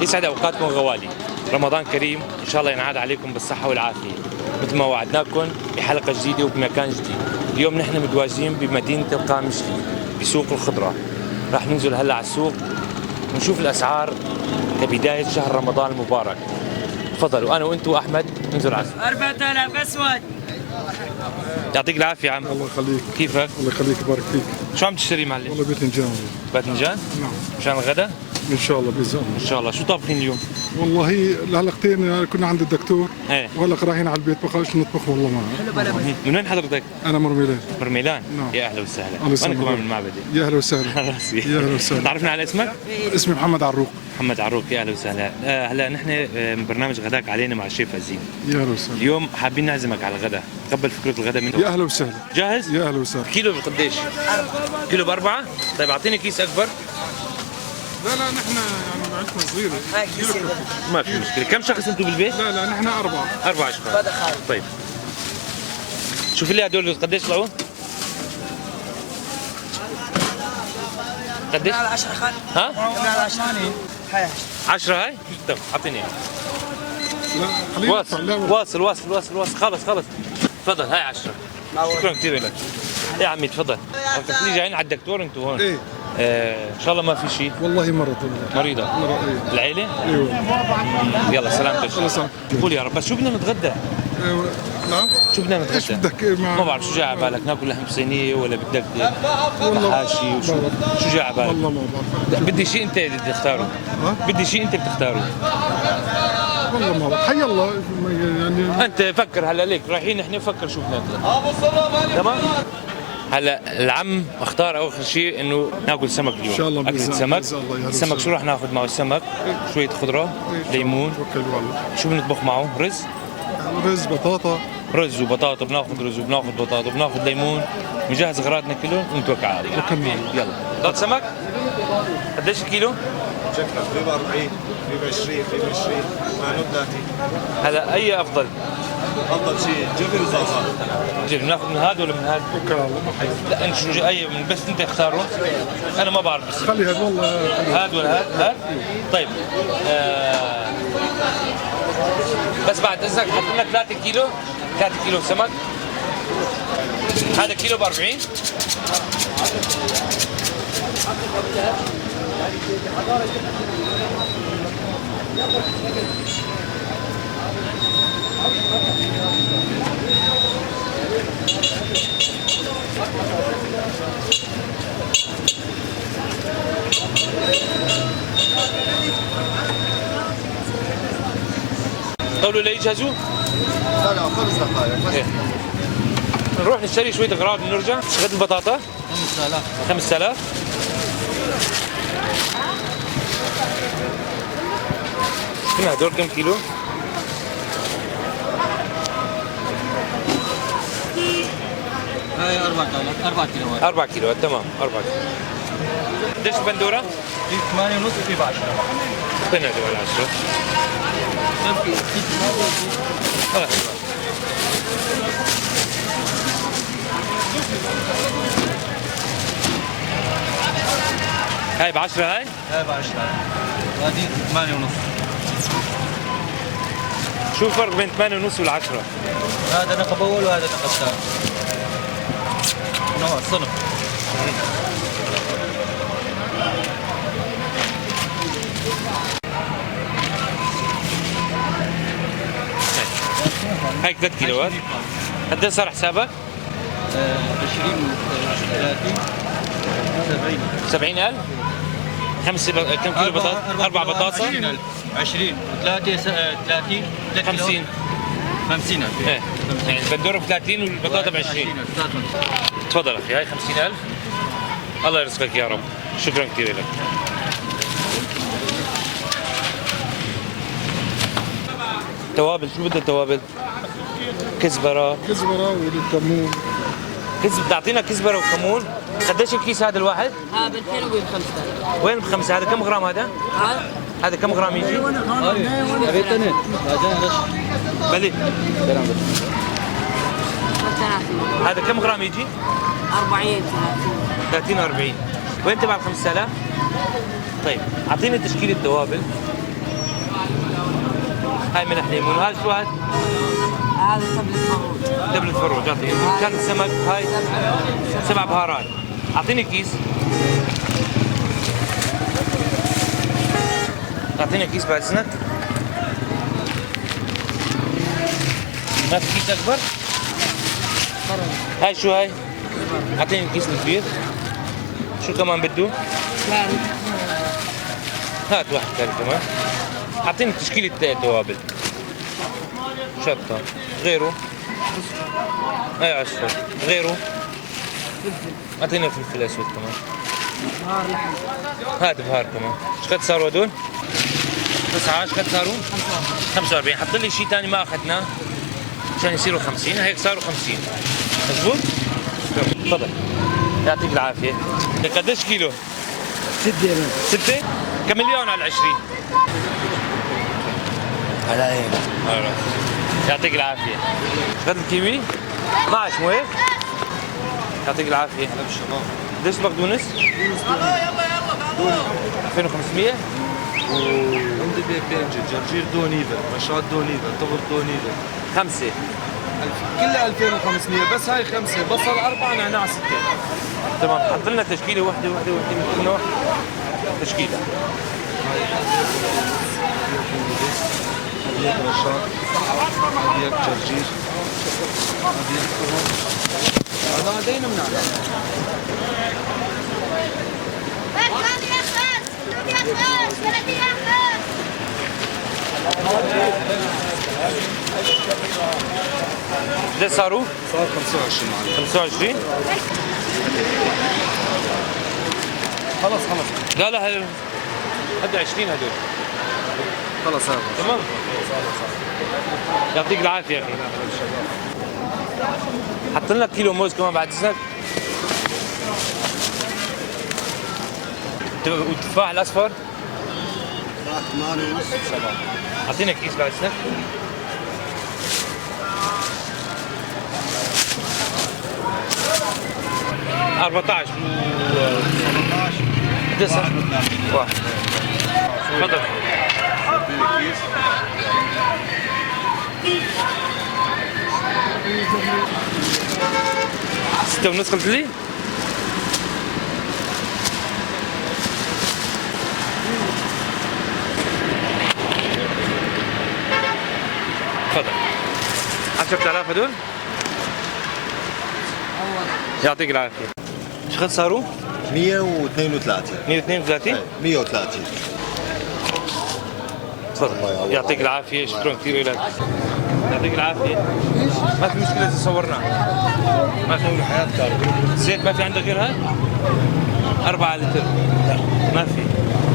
يسعد اوقاتكم غوالي، رمضان كريم ان شاء الله ينعاد عليكم بالصحه والعافيه. مثل ما وعدناكم بحلقه جديده وبمكان جديد. اليوم نحن متواجدين بمدينه القامشلي بسوق الخضره. راح ننزل هلا على السوق ونشوف الاسعار كبدايه شهر رمضان المبارك. تفضلوا انا وانتم واحمد ننزل على السوق. 4000 اسود. يعطيك العافيه عم. الله يخليك. كيفك؟ الله يخليك يبارك فيك. شو عم تشتري معلم؟ والله باذنجان. باذنجان؟ نعم. مشان الغداء؟ ان شاء الله باذن الله. ان شاء الله. شو طابخين اليوم؟ والله لهلقتين كنا عند الدكتور. ايه. وهلا رايحين على البيت بقى شو نطبخ والله ما. من وين حضرتك؟ انا مرميلان. مرميلان؟ نعم. يا اهلا وسهلا. الله وانا يسلمك. كمان من المعبدي. يا اهلا وسهلا. راسي. يا اهلا وسهلا. تعرفنا على اسمك؟ اسمي محمد عروق. محمد عروق. يا اهلا وسهلا. هلا نحن من برنامج غداك علينا مع الشيف عزيز. يا اهلا وسهلا. اليوم حابين نعزمك على الغداء، تقبل فكره الغداء منك. يا اهلا وسهلا. جاهز؟ يا اهلا وسهلا. كيلو بقديش؟ كيلو بأربعة؟ طيب اعطيني كيس اكبر. لا نحن يعني معدتنا صغيره. ما في مشكله. كم شخص انتم بالبيت؟ لا نحن اربعه. 4 اشخاص. طيب شوف لي هدول قديش طلعوا؟ قديش؟ على 10 خال. ها؟ على 10 هاي 10 هاي؟ طيب اعطيني اياها. لا خلينا واصل لا واصل واصل واصل واصل. خلص تفضل هاي 10. شكرا كثير لك. يا عمي تفضل. لي جايين على الدكتور انتم هون. ايه ان شاء الله ما في شيء. والله مرض مريضة. ايه. العيلة؟ ايوه. يلا سلامتك. الله يسلمك. قول يا رب. بس شو بدنا نتغدى؟ نعم. شو بدنا ايش نتغدى؟ بدك ما بعرف شو جاي على بالك، ناكل لحم صينية ولا بدك والله محاشي وشو؟ شو جاي على بالك؟ والله ما بعرف. بدي شيء انت تختاره. بدي شيء انت بتختاره. والله ما بعرف. حي الله يعني. انت فكر هلا ليك رايحين نحن نفكر شو بدنا ناكل. تمام؟ هلا العم اختار اخر شيء انه ناكل سمك اليوم. ان شاء الله اكلة بإذن سمك. الله. السمك شو راح ناخذ معه؟ السمك شوية خضرة، ليمون. توكل والله. شو بنطبخ معه؟ رز؟ رز بطاطا. رز وبطاطا. بناخذ رز وبناخذ بطاطا وبناخذ ليمون. بنجهز اغراضنا كلهم ونتوكل على الله. توكلنا على الله. يلا. ضغط سمك؟ قديش الكيلو؟ شكلك في ب 40 في ب 20 في ب 20 معلوم 30. هلا اي افضل؟ افضل شيء جبن وصلصه. جيب ناخذ من هذا ولا من هذا؟ توكل على الله. لا انت شو اي من بس انت اختاره. انا ما بعرف بس. خلي هذا والله. هذا ولا هذا؟ طيب بس بعد اذنك حط لنا 3 كيلو 3 كيلو سمك. هذا كيلو ب 40. طولوا ليجهزوا؟ لا 5 دقائق. إيه. نروح نشتري شوية أغراض ونرجع. غد البطاطا 5000. 5000. هنا هدول كم كيلو؟ هاي 4 كيلوات. 4 كيلو. تمام 4 كيلو. قديش البندورة؟ في 8 ونص وفي ب 10. فين هدول 10؟ خلاص. هاي ب 10 هاي؟ هاي ب 10. هذه 8 ونص. شو الفرق بين 8 ونص وال 10؟ هذا نقب اول وهذا نقب ثاني. نوع صنف. هاي 3 كيلوات. قديش صار حسابك؟ 20 30 70. 70,000. كم كيلو بطاطا؟ 4 بطاطا؟ 20 3 30 50. 50,000. ايه يعني البندوره ب 30 والبطاطا ب 20. تفضل اخي هاي 50,000. الله يرزقك يا رب. شكرا كثير لك. توابل شو بدها توابل؟ كزبره. كزبره والكمون. بتعطينا كزبره وكمون. قديش الكيس هذا الواحد؟ ها ب 200 وب 5000. وين ب5؟ هذا كم غرام هذا؟ هذا كم غرام يجي؟ ابي تنين بعدين رش. بلي 30. هذا كم غرام يجي؟ 40 30 و40. وين تبع ال 5000؟ طيب اعطيني تشكيله توابل. هاي ملح ليمون. وهذا شو هذا؟ هذا تبلة فروج. دبلة فروج. اعطيني كان السمك هاي 7 بهارات. اعطيني كيس. اعطيني كيس بعد اذنك. ما في كيس اكبر؟ هاي شو هاي؟ اعطيني الكيس الكبير. شو كمان بده؟ هات واحد ثاني كمان. اعطيني تشكيلة توابل. شطة. غيره. اي اصفر. غيره. اعطيني فلفل اسود كمان. بهار لحم. هات بهار كمان. ايش قد صاروا هدول؟ 9 ايش قد صاروا؟ 45. حط لي شيء ثاني ما اخذناه عشان يصيروا 50. هيك صاروا 50. مزبوط؟ تفضل. يعطيك العافية. قديش كيلو؟ 6 درهم. 6؟ كم مليون على 20؟ على عين. يعطيك العافية. ايش قد الكيوي؟ 12 مو هيك؟ يعطيك العافية. هلا بالشباب. قديش البقدونس؟ 2500؟ عندي بينجي جرجير دونيفا مشات دونيفا طبق دونيفا 5. كلها 2500 بس هاي 5 بصل 4 نعناع 6 تمام. حط لنا تشكيلة واحدة من كل نوع. تشكيلة. هذيك رشاق هذيك جرجير هذيك هذا دينا من على قديش صاروا؟ صار 25 معلم 25؟ خلص لا لا هذا 20 هدول. خلص هذا تمام؟ يعطيك العافية يا أخي. حط لنا كيلو موز كمان بعد إذنك. والتفاح الأصفر؟ 8 ونص 7 أعطينا كيس بعد إذنك. $14 9 واحد. تفضل. ستة ونص قلت لي؟ تفضل. 10,000 هدول؟ يعطيك العافية. ايش قد صاروا؟ 132 132؟ 130 تفضل. يعطيك العافية. شكرا كثير لك. يعطيك العافية. ما في مشكلة إذا صورنا. ما في حياتك. زيت ما في عندك غير هاي؟ 4 لتر. لا ما في.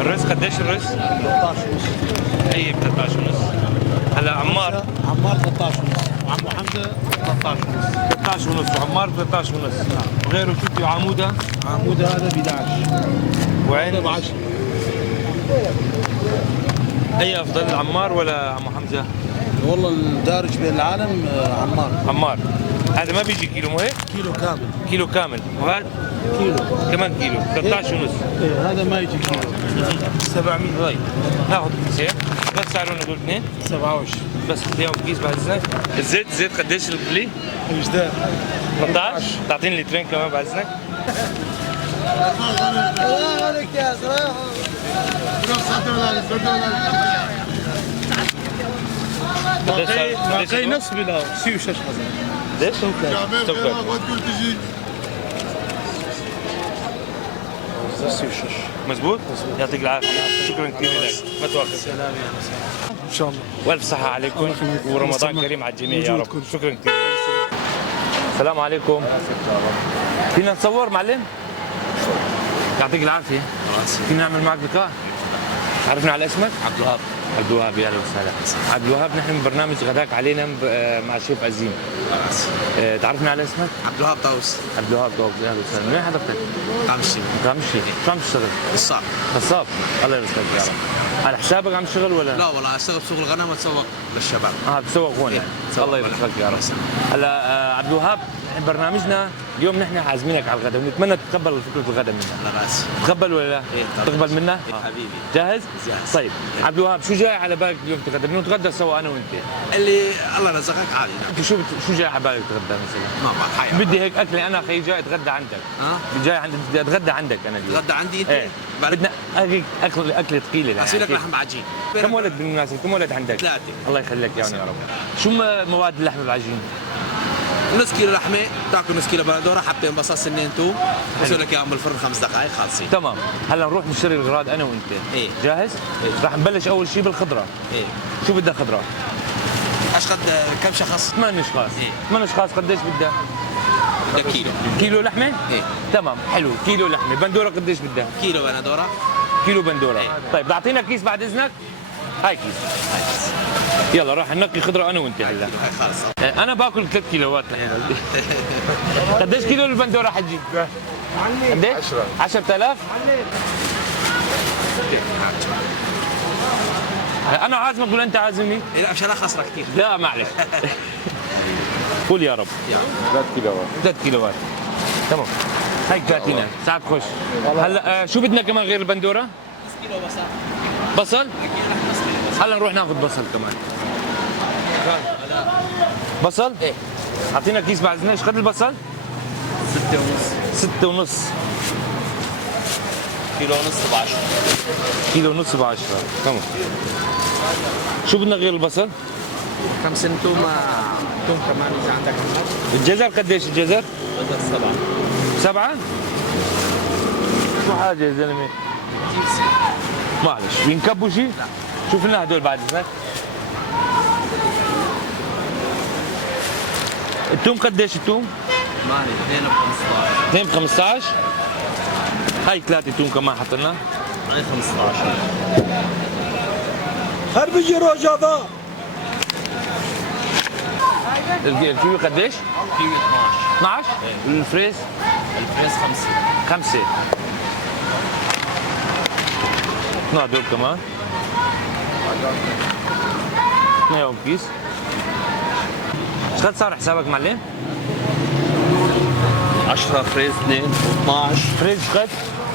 الرز قديش الرز؟ 13 ونص. أي ب 13 ونص. هلا عمار 13 ونص وعمو حمزه 13 ونص. 13 ونص وعمار 13 ونص. وغيره شو في عمودة؟ عموده هذا ب 11 وعين ب 10. أي أفضل العمار ولا عمو حمزة؟ والله الدارج بين العالم عمار. عمار. هذا ما بيجي كيلو مو هيك؟ كيلو كامل. كيلو كامل. وهذا كيلو. كمان كيلو 13 ونص. إيه هذا ما يجي كيلو. 700. طيب ناخذ كيسين. بس سعرهم هذول اثنين 27. بس بديهم كيس بعد اذنك. الزيت قديش الكلي؟ الجداد 13. تعطيني لترين كمان بعد اذنك. الله عليك يا صراحه. باقي نص بلا سيو شش حزن. ليش؟ توكل. سيو شش. مزبوط؟ يعطيك العافيه. شكرا كثير لك. ما تواخذ. سلام يا مساء. ان شاء الله. والف صحه عليكم ورمضان كريم على الجميع يا رب. شكرا كثير. السلام عليكم. فينا نصور معلم؟ يعطيك العافيه. فينا نعمل معك لقاء؟ عرفنا على اسمك؟ عبد الوهاب. عبد الوهاب. يا اهلا وسهلا. عبد الوهاب نحن من برنامج غداك علينا مع شيف عزيم. تعرفنا على اسمك؟ عبد الوهاب طاووس. عبد الوهاب طاووس. يا اهلا وسهلا. من وين حضرتك؟ قامشي. قامشي. شو عم تشتغل؟ الصعب. نصاب. الله يرزقك يا رب. على حسابك عم تشتغل ولا؟ لا والله اشتغل بسوق الغنم واتسوق للشباب. بتسوق هون يعني. الله يرزقك يا رب. هلا عبد الوهاب نحن برنامجنا اليوم نحن عازمينك على الغداء ونتمنى تتقبل فكره الغداء منا. على راسي. تقبل ولا لا؟ إيه طبعاً. تقبل منا؟ إيه حبيبي. جاهز؟ جاهز. طيب عبد الوهاب شو جاي على بالك اليوم تتغدى؟ بدنا نتغدى سوا انا وانت. اللي الله رزقك عادي. انت شو جاي على بالك تتغدى مثلا؟ ما بعرف حياة. بدي هيك اكله انا اخي جاي اتغدى عندك. بدي جاي عندك بدي اتغدى عندك انا اليوم. تغدى عندي انت؟ ايه بدنا اكله ثقيله يعني. اسوي لك لحم بعجين. كم ولد بالمناسبه؟ كم ولد عندك؟ 3. الله يخليك اياهم يا رب. شو مواد اللحم بالعجين؟ نص كيلو لحمه تاكل نص كيلو بندوره حبتين بصل سنين توم بسوي لك اياهم بالفرن 5 دقائق خالصين. تمام. هلا نروح نشتري الاغراض انا وانت. ايه جاهز؟ إيه. راح نبلش اول شيء بالخضره. ايه شو بدها خضره؟ اشقد كم شخص؟ 8 اشخاص. إيه. 8 اشخاص قديش بدها؟ بدك كيلو. كيلو لحمه؟ ايه تمام حلو كيلو لحمه. بندوره قديش بدها؟ كيلو بندوره. كيلو بندوره. إيه. طيب بعطينا كيس بعد اذنك؟ هاي كيس. هاي بس. يلا راح ننقي خضره انا وانت هلا. هاي خلص. انا باكل 3 كيلوات لحمه. قديش كيلو البندوره حجي؟ قديش؟ 10,000 انا عازمك ولا انت عازمني؟ لا مشان اخسرك كثير. لا معلش. قول يا رب. 3 كيلوات 3 كيلوات تمام. هيك 30 ساعات خش. هلا شو بدنا كمان غير البندوره؟ نص كيلو بصل. بصل؟ هلا نروح ناخذ بصل كمان. بصل؟ ايه اعطينا كيس بعد اذنك. ايش قد البصل؟ 6 ونص. 6 ونص. كيلو ونص ب 10. كيلو ونص ب 10 تمام. شو بدنا غير البصل؟ 5 توم توم كمان اذا عندك. الجزر قديش الجزر؟ بدك 7. 7؟ شو حاجه يا زلمه؟ معلش بينكبوا شيء؟ لا. شوف لنا هدول بعد اذنك. التوم قديش التوم؟ مالي 2 ب 15. 2 ب 15. هاي 3 توم كمان حطينا. هاي 15. خربجي رجضة. الكيوي قديش؟ كيوي 12. 12؟ والفريز؟ الفريز 5. 5. نوع دول كمان. اثنين كيس. ايش قد صار حسابك معلم؟ 10 فريز 2 و12. فريز ايش قد؟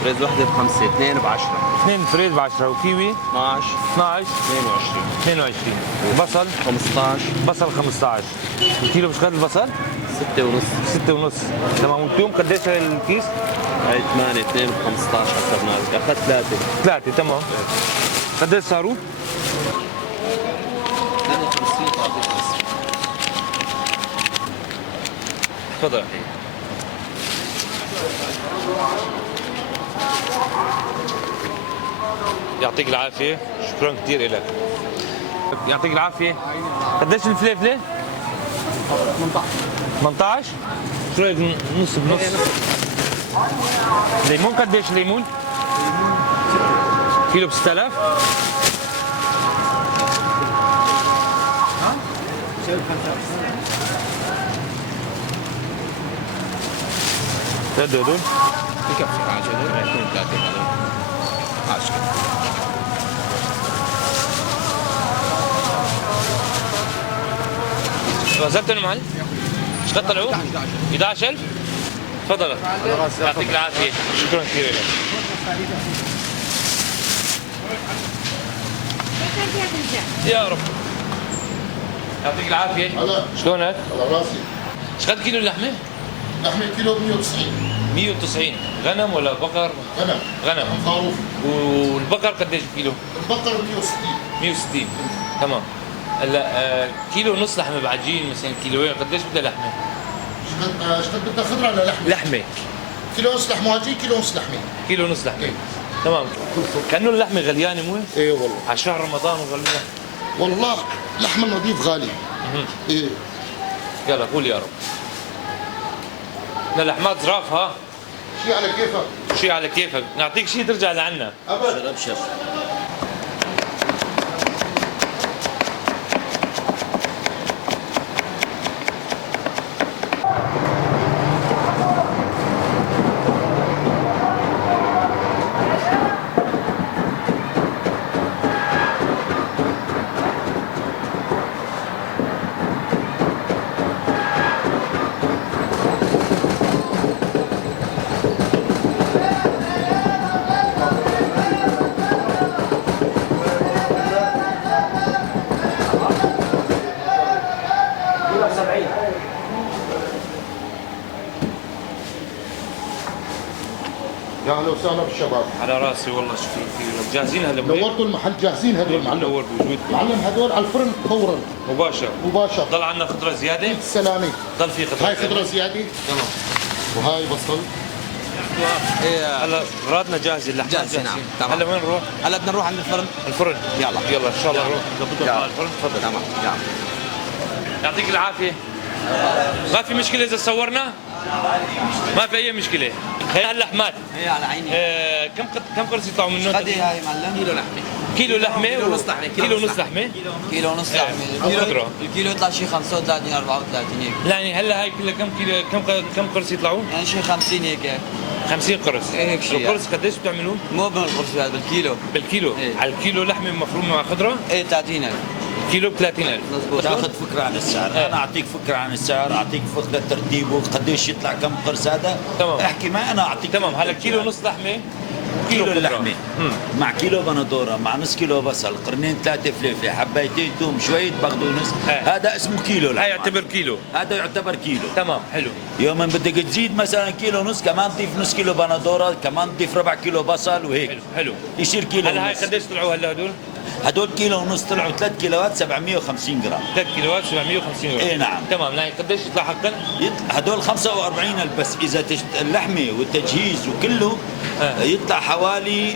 فريز وحده ب 5. 2 ب 10. 2 فريز ب 10 وكيوي 12. 12 22. 22 وبصل 15. بصل 15. الكيلو ايش قد البصل؟ 6 ونص. 6 ونص تمام. والثوم قديش الكيس؟ هاي 8 2 ب 15 حسبنا لك. اخذت 3. 3 تمام. قديش صاروا؟ 52 تعطيك بس. تفضل يا اخي. يعطيك العافية، شكرا كثير لك. يعطيك العافية. قديش الفليفلة؟ 18. شو رايك نص بنص؟ ليمون قديش الليمون؟ كيلو ب 6000. هدول بكفي حاجه هذول 2 3 هذول. عاشق. وزنتوا معي؟ ايش قد طلعوا؟ 11000. تفضل يعطيك العافية، شكرا كثير لك. يا رب يعطيك العافية. هلا شلونك؟ على راسي. ايش قد كيلو اللحمة؟ لحمه كيلو ب 190. 190. غنم ولا بقر؟ غنم. غنم. خروف. والبقر قديش كيلو؟ البقر 160. 160 تمام. هلا كيلو ونص لحمة بعجين مثلا كيلوين قديش بدها لحمة؟ ايش قد بدك خضره ولا لحمه؟ لحمة كيلو ونص لحمه وعجين، كيلو ونص لحمه. كيلو ونص لحمة إيه. تمام. كأنه اللحمة غليانة مو؟ ايه والله. على شهر رمضان وغليانة. والله لحم النظيف غالي. ايه يلا قول يا رب. بدنا لحمات زراف ها؟ شيء على كيفك. شيء على كيفك، نعطيك شيء ترجع لعنا. ابد. ابشر. اهلا وسهلا بالشباب. على راسي والله. شو في جاهزين هلا؟ نورتوا المحل، جاهزين هدول معلم. نور بوجودكم. معلم هدول على الفرن فورا مباشر. مباشر. ضل عندنا خضره زياده؟ السلامه. ضل في خضره. هاي خضره زياده. تمام. وهاي بصل. هلا اغراضنا جاهزه. اللحمه جاهزة، نعم. تمام. هلا وين نروح؟ هلا بدنا نروح عند الفرن. الفرن. يلا ان شاء الله نروح نضبطها على الفرن. تفضل. تمام يلا. يعطيك العافيه. ما في مشكله اذا صورنا؟ ما في اي مشكله. هي اللحمات هي على عيني. كم قرص يطلعوا منه؟ غدي هاي معلم. كيلو لحمه. كيلو لحمه كيلو ونص لحمة. كيلو ونص لحمه. كيلو ونص لحمه. الكيلو يطلع شي 35 34 هيك. يعني هلا هاي كلها كم كيلو كم قرص يطلعوا؟ يعني شي 50 هيك. 50 قرص. هيك شيء. القرص قديش بتعملوه؟ مو بالقرص هذا بالكيلو. بالكيلو. إيه. على الكيلو لحمه مفرومه مع خضره؟ ايه 30,000. كيلو ب 30,000. مضبوط. تاخذ فكره عن السعر. انا اعطيك فكره عن السعر، اعطيك فكره ترتيبه قديش يطلع كم قرص هذا. تمام. احكي ما انا اعطيك. تمام. هلا كيلو ونص لحمه كيلو خضرة. اللحمه مع كيلو بندوره مع نص كيلو بصل، قرنين 3 فليفله، حبايتين توم، شويه بقدونس، هذا اسمه كيلو لحمه. هاي يعتبر كيلو. هذا يعتبر كيلو. تمام. حلو. يوم بدك تزيد مثلا كيلو ونص كمان تضيف نص كيلو بندوره، كمان تضيف ربع كيلو بصل وهيك. حلو. حلو. يصير كيلو هلا هاي ونص. قديش طلعوا هلا هدول؟ هدول كيلو ونص طلعوا 3 كيلوات 750 جرام. 3 كيلوات 750 جرام. إيه نعم. تمام. يعني قديش يطلع حقا؟ هدول 45,000 بس اذا اللحمه والتجهيز وكله يطلع حوالي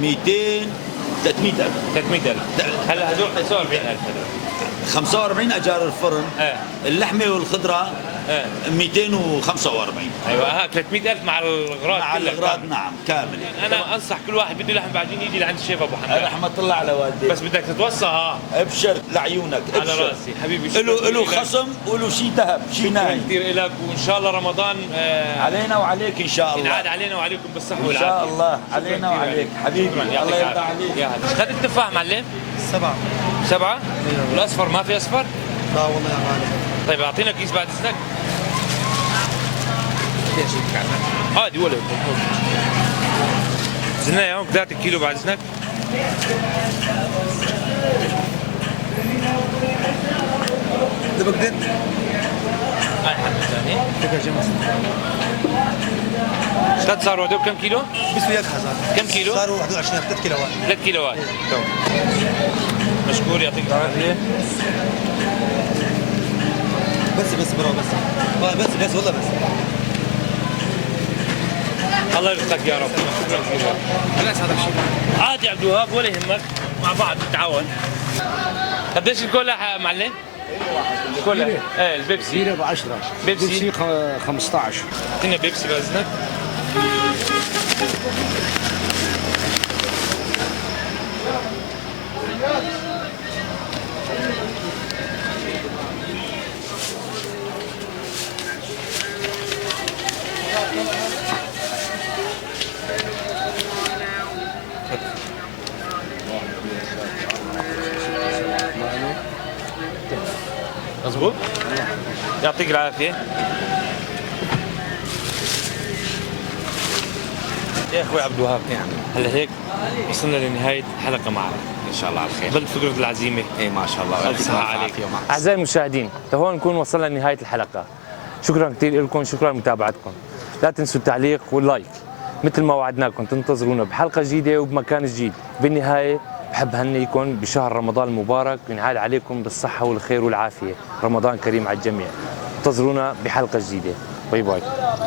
200 300,000. 300,000. هلا هدول 45,000 هدول. 45 اجار الفرن. اللحمه والخضره 245. ايوه. 300,000 مع الاغراض مع كلها. الاغراض نعم كامله. انا انصح كل واحد بده لحم بعجين يجي لعند الشيف ابو حماد. رحمه الله على والديك. بس بدك تتوصى. ابشر لعيونك على ابشر. راسي حبيبي. شكراً له كثير لك. خصم وله شيء ذهب شيء شكرا ناعم. كثير لك وان شاء الله رمضان علينا وعليك ان شاء الله. ينعاد علينا وعليكم بالصحه ان والعافيه. شاء الله شكراً علينا كثير وعليك لك. حبيبي. شكراً. الله يعطيك يرضى العافية. عليك. يا هلا. خذ التفاح معلم. 7. 7. والاصفر ما في اصفر؟ لا والله يا غالي. طيب اعطينا كيس بعد اذنك. عادي ولا زلنا اياهم 3 كيلو بعد اذنك. اذا بقدر هاي حد ثاني. ايش قد صاروا هدول كم كيلو؟ بس وياك حزان. كم كيلو؟ صاروا 21 3 كيلوات. 3 كيلوات. تمام. مشكور يعطيك العافيه. بس برو بس والله بس. الله يرزقك يا رب. شكرا كثير. خلاص هذا الشيء. عادي عبد الوهاب ولا يهمك. مع بعض نتعاون. قديش الكولا معلم؟ الكولا ايه البيبسي. بيرة ب 10. بيبسي 15. اعطينا بيبسي باذنك. مظبوط؟ يعطيك العافية. يا اخوي عبد الوهاب، هلا هيك وصلنا لنهاية الحلقة معك. ان شاء الله على خير. ضل فكرة العزيمة. ايه ما شاء الله. ألف صحة عليك. ومعك. أعزائي المشاهدين، لهون نكون وصلنا لنهاية الحلقة. شكرا كثير لكم، شكرا لمتابعتكم. لا تنسوا التعليق واللايك. مثل ما وعدناكم تنتظرونا بحلقة جديدة وبمكان جديد. بالنهاية بحب هنيكم بشهر رمضان المبارك وينعاد عليكم بالصحة والخير والعافية. رمضان كريم على الجميع. انتظرونا بحلقة جديدة. باي باي.